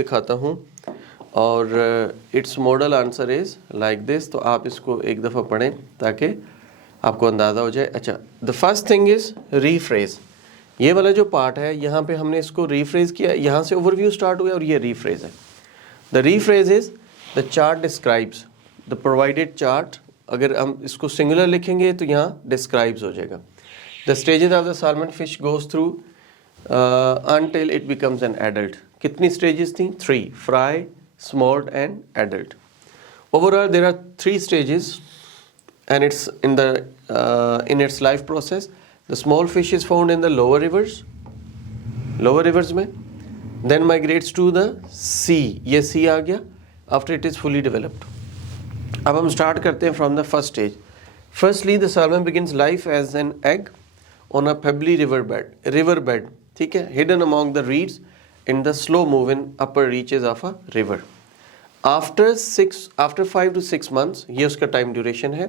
दिखाता हूँ और it's model answer is like this. तो आप इसको एक दफ़ा पढ़ें ताकि आपको अंदाज़ा हो जाए। अच्छा, the first thing is rephrase. ये वाला जो पार्ट है यहाँ पे हमने इसको रीफ्रेज किया, यहाँ से ओवरव्यू स्टार्ट हुआ और ये रीफ्रेज है। The rephrase is the chart describes the provided chart. अगर हम इसको सिंगुलर लिखेंगे तो यहाँ डिस्क्राइब्स हो जाएगा। The stages of the salmon fish goes through until it becomes an adult. कितनी stages थी? 3: fry, smolt and adult. Overall there are 3 stages and it's in its life process. The small fish is found in the lower rivers में, then migrates to the sea. ये sea आ गया after it is fully developed. अब हम start करते हैं from the first stage. Firstly, the salmon begins life as an egg on a pebbly riverbed, ठीक है, hidden among the reeds in the slow moving upper reaches of a river. After 5 to 6 months, ये उसका time duration है.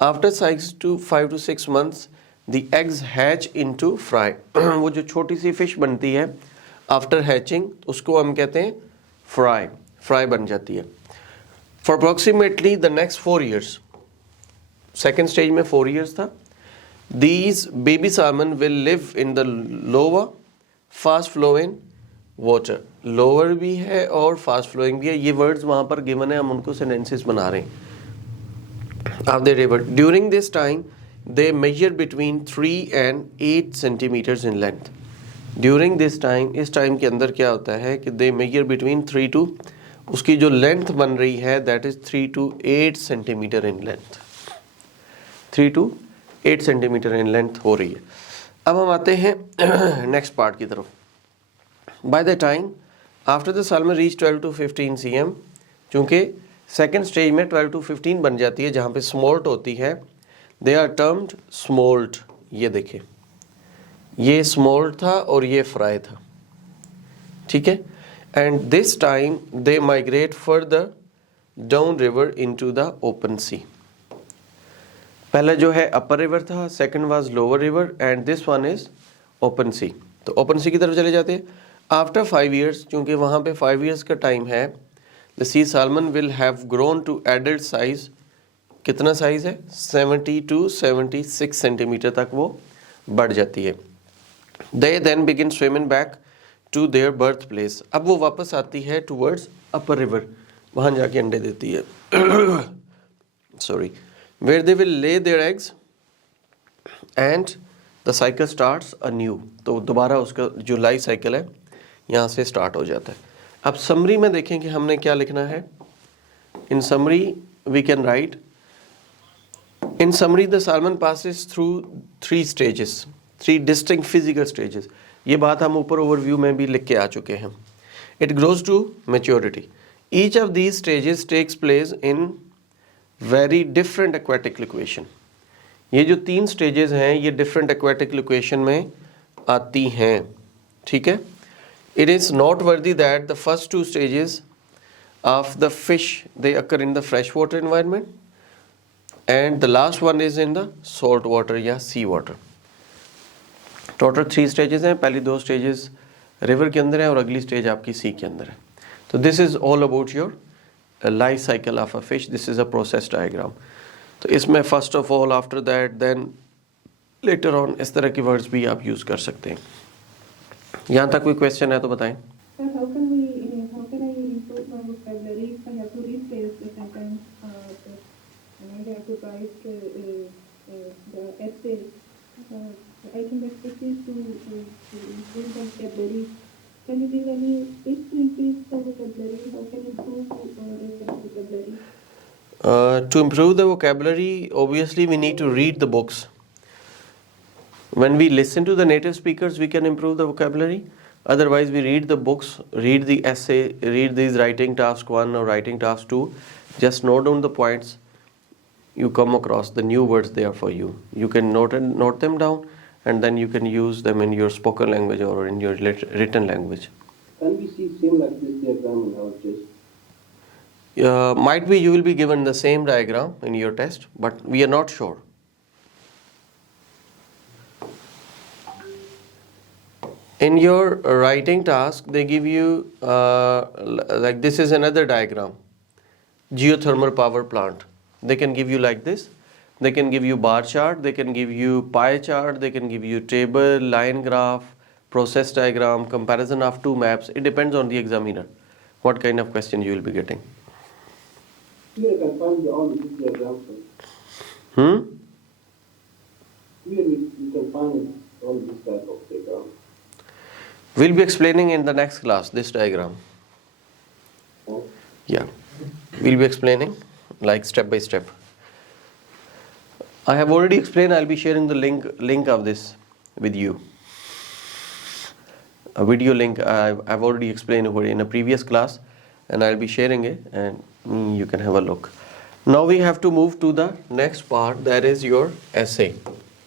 After 5 to 6 months, the eggs hatch into fry. वो जो छोटी सी fish बनती है after hatching, उसको हम कहते हैं fry बन जाती है. For approximately the next 4 years, second stage में 4 years था. These baby salmon will live in the lower fast flowing water. Lower भी है और fast flowing भी है. ये words वहाँ पर given है, हम उनको sentences बना रहे हैं. Of the river. During this time, they measure between 3 and 8 centimeters in length. During this time, इस time के अंदर क्या होता है कि they measure between 3 to, उसकी जो length बन रही है that is 3 to 8 centimeter in length. 3 to 8 centimetre in length हो रही है. अब हम आते हैं नेक्स्ट पार्ट की तरफ. By the time after the salmon reach 12 to 15 cm, चूँकि सेकेंड स्टेज में 12 to 15 बन जाती है जहाँ पे स्मोल्ट होती है, दे आर टर्म्ड स्मोल्ट. ये देखें, ये स्मोल्ट था और ये फ्राई था, ठीक है. And this time they migrate further down river into the open sea. पहला जो है अपर रिवर था, second was lower river and this one is open sea. तो ओपन सी की तरफ चले जाते हैं. आफ्टर 5 years, क्योंकि वहाँ पे 5 years का टाइम है, the sea salmon will have grown to adult size. कितना साइज है? 70 to 76 सेंटीमीटर तक वो बढ़ जाती है. They then begin swimming back to their birth place. अब वो वापस आती है टूवर्ड्स अपर रिवर, वहाँ जाके अंडे देती है. Sorry, where they will lay their eggs and the cycle starts anew. तो दोबारा उसका जो लाइफ साइकिल है यहाँ से स्टार्ट हो जाता है. अब समरी में देखें कि हमने क्या लिखना है. इन summary we can write, in summary the salmon passes through 3 stages, 3 distinct physical stages. ये बात हम ऊपर ओवरव्यू में भी लिख के आ चुके हैं. It grows to maturity. Each of these stages takes place in very different aquatic liquation. ये जो 3 स्टेजेस हैं ये डिफरेंट एक्वेटिक लिक्वेशन में आती हैं, ठीक है. It is not worthy that the first 2 stages of the fish they occur in the fresh water environment and the last one is in the salt water या सी water. Total 3 stages हैं. पहली 2 stages river के अंदर है और अगली stage आपकी सी के अंदर है. तो this is all about your life cycle of a fish. This is a process diagram. तो इसमें first of all, after that, then, later on, इस तरह के वर्ड्स भी आप यूज़ कर सकते हैं. यहाँ तक कोई क्वेश्चन है तो बताएं. How can I improve my vocabulary if I have to rephrase the sentence and I have to write the essay? I think the trick is to improve the vocabulary. Can you give any tips to increase the vocabulary? How can you improve the vocabulary? To improve the vocabulary, obviously we need to read the books. When we listen to the native speakers, we can improve the vocabulary. Otherwise, we read the books, read the essay, read these writing task 1 or writing task 2. Just note down the points. You come across the new words there for you. You can note them down, and then you can use them in your spoken language or in your written language. Can we see same like this diagram in our test? Might be you will be given the same diagram in your test, but we are not sure. In your writing task, they give you like this is another diagram, geothermal power plant. They can give you like this. They can give you bar chart, they can give you pie chart, they can give you table, line graph, process diagram, comparison of two maps. It depends on the examiner what kind of question you will be getting. Here you can find all these diagrams. Here you can find all this type of diagram. We'll be explaining in the next class this diagram. Oh. Yeah, we'll be explaining like step by step. I have already explained. I'll be sharing the link of this with you. A video link I've already explained over in a previous class, and I'll be sharing it, and you can have a look. Now we have to move to the next part, that is your essay.